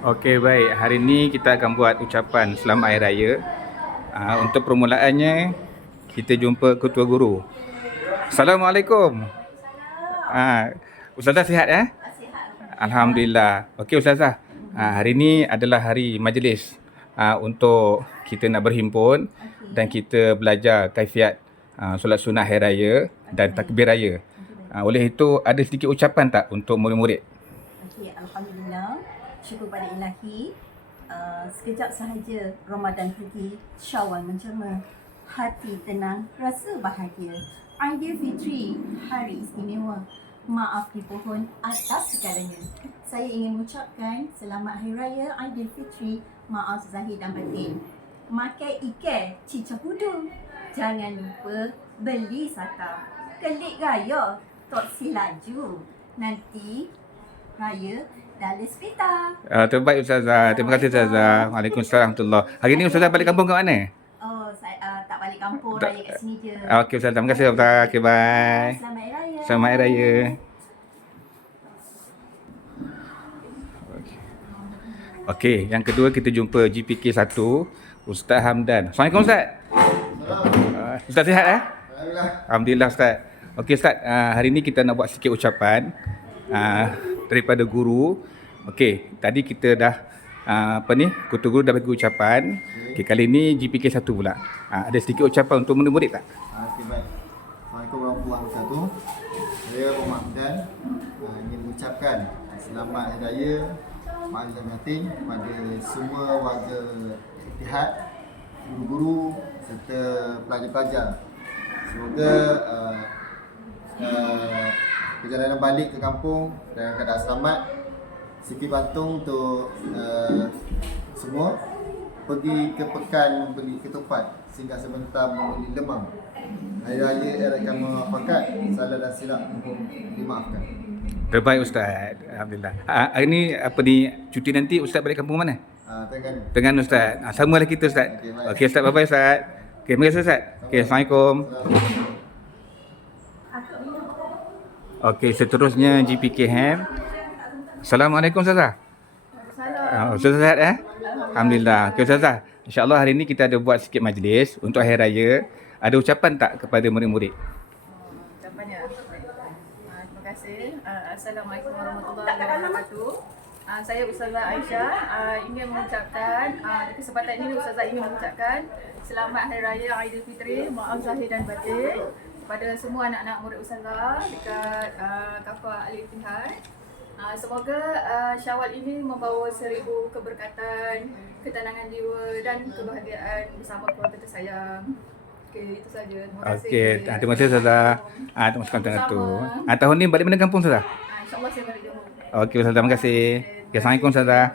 Okey, baik. Hari ini kita akan buat ucapan selamat Hari Raya. Untuk permulaannya, kita jumpa Ketua Guru. Assalamualaikum. Ustazah sihat ya? Alhamdulillah. Okey Ustazah, hari ini adalah hari majlis untuk kita nak berhimpun dan kita belajar kaifiat solat sunnah Hari Raya dan takbir raya. Oleh itu, ada sedikit ucapan tak untuk murid-murid? Okey, Alhamdulillah. Syukur pada Ilahi. Sekejap sahaja Ramadan pergi, Syawal menjelma. Hati tenang, rasa bahagia. Aidilfitri, hari istimewa. Maaf dipohon atas segalanya. Saya ingin mengucapkan selamat Hari Raya Aidilfitri. Maaf zahir dan batin. Makai ikan, cicak hudu. Jangan lupa beli sata. Kelik raya, tok silaju. Nanti raya dalam sepita. Terbaik Ustazah. Terima kasih Ustazah. Waalaikumsalam warahmatullahi. Hari ini Ustazah balik kampung ke mana? Oh, saya tak balik kampung, raya kat sini je. Okey Ustazah. Terima kasih Ustazah. Okey, bye. Selamat Hari Raya. Selamat Hari Raya. Okey, yang kedua kita jumpa GPK 1, Ustaz Hamdan. Assalamualaikum Ustaz. Ustaz sihat ya? Alhamdulillah Ustaz. Okey Ustaz, hari ini kita nak buat sikit ucapan daripada guru. Okey, tadi kita dah Ketua Guru dah bagi ucapan. Okey, kali ini GPK 1 pula. Ada sedikit ucapan untuk murid-murid tak? Okey, baik. Assalamualaikum warahmatullahi wabarakatuh. Saya Muhammad Hamdan ingin mengucapkan selamat Hari Raya Maaf Zahir Batin kepada semua warga Ittihad, guru-guru serta pelajar-pelajar. Semoga perjalanan balik ke kampung dalam keadaan selamat. Sikit bantung untuk semua pergi ke pekan membeli ketupat sehingga sebentar membeli lemang. Hari Raya erakan mewafakat, salah dan silap mohon dimaafkan. Terbaik Ustaz. Alhamdulillah. Hari ni cuti nanti Ustaz balik kampung mana? Terengganu Ustaz. Samalah kita Ustaz. Okey Ustaz, bye-bye Ustaz. Okey, terima kasih Ustaz. Okey, Assalamualaikum. Okey, seterusnya GPK Ham. Assalamualaikum Ustazah. Ustazah sihat ya? Alhamdulillah. Okey Ustazah, InsyaAllah hari ini kita ada buat sikit majlis untuk Hari Raya. Ada ucapan tak kepada murid-murid? Ucapannya. Terima kasih. Assalamualaikum warahmatullahi wabarakatuh. Saya Ustazah Aisyah ingin mengucapkan kesempatan ini Ustazah ingin mengucapkan selamat Hari Raya Aidilfitri, maaf zahir dan batin kepada semua anak-anak murid Ustazah dekat Kafah Al-Ittihad. Semoga Syawal ini membawa 1000 keberkatan, ketenangan jiwa dan kebahagiaan bersama keluarga tersayang. Okey, itu saja. Terima kasih. Okey, terima kasih Ustazah. Terima kasih tengah tu. Tahun ni balik mana kampung Ustazah? InsyaAllah saya balik jumpa. Okey Ustazah, terima kasih. Okay, Assalamualaikum Ustazah.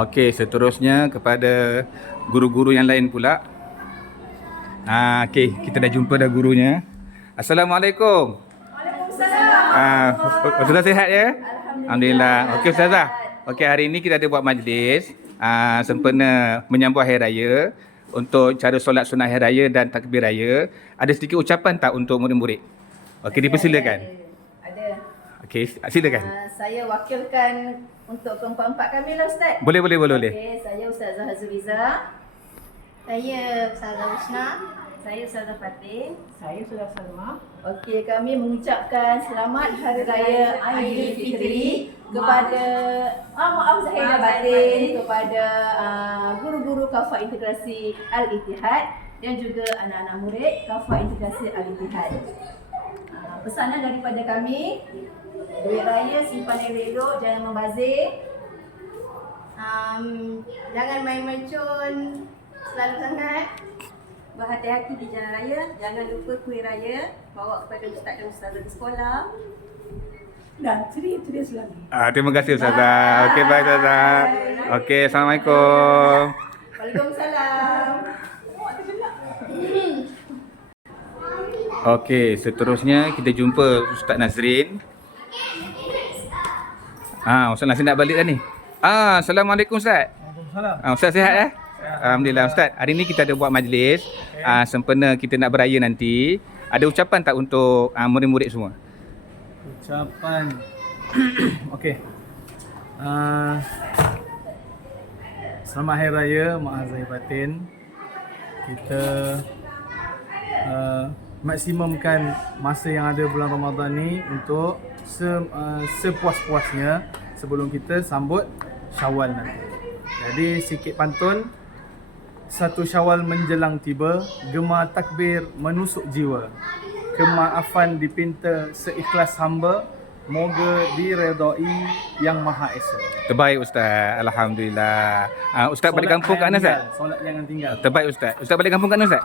Okey, seterusnya kepada guru-guru yang lain pula. Okey, kita dah jumpa dah gurunya. Assalamualaikum. Waalaikumsalam. Ustazah sihat ya? Alhamdulillah. Okey Ustazah. Okey, hari ini kita ada buat majlis sempena menyambut Hari Raya untuk cara solat sunnah Hari Raya dan takbir raya. Ada sedikit ucapan tak untuk murid-murid? Okey, dipersilakan. Ada. Okey, silakan. Saya wakilkan untuk keempat-empat kami lah Ustaz. Boleh. Okey, saya Ustazah Hazuliza. Saya Ustazah Husna. Saya Ustazah Fatin. Saya sudah Salma. Okey, kami mengucapkan selamat Hari Raya Aidilfitri kepada maaf zahir dan batin kepada guru-guru Kafah Integrasi Al-Ittihad dan juga anak-anak murid Kafah Integrasi Al-Ittihad. Pesanan daripada kami, duit raya simpan elok-elok, jangan membazir. Jangan main mencun selalu sangat. Berhati-hati di jalan raya, jangan lupa kuih raya bawa kepada ustaz dan ustazah di sekolah. Dan ceria lagi. Terima kasih Ustazah. Okey, bye Ustazah. Okey, Assalamualaikum. Waalaikumsalam. Okey, seterusnya kita jumpa Ustaz Nazrin. Ustaz Nazrin nak balik dah ni. Assalamualaikum Ustaz. Waalaikumsalam. Ustaz sihat ya? Alhamdulillah Ustaz. Hari ni kita ada buat majlis sempena kita nak beraya nanti. Ada ucapan tak untuk murid-murid semua? Ucapan. Okey. Selamat Hari Raya Mak Zahir Batin. Kita maksimumkan masa yang ada bulan Ramadan ni untuk sepuas-puasnya sebelum kita sambut Syawal nanti. Jadi sikit pantun. 1 Syawal menjelang tiba, gema takbir menusuk jiwa. Kemaafan dipinta seikhlas hamba, moga diredai Yang Maha Esa. Terbaik Ustaz. Alhamdulillah. Ustaz balik kampung kat mana Ustaz? Solat jangan tinggal. Terbaik Ustaz. Ustaz balik kampung kat mana Ustaz?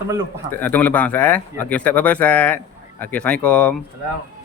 Temeluh faham. Tunggu lepas Ustaz. Ya. Okey Ustaz, bye-bye Ustaz. Okey, Assalamualaikum. Salam.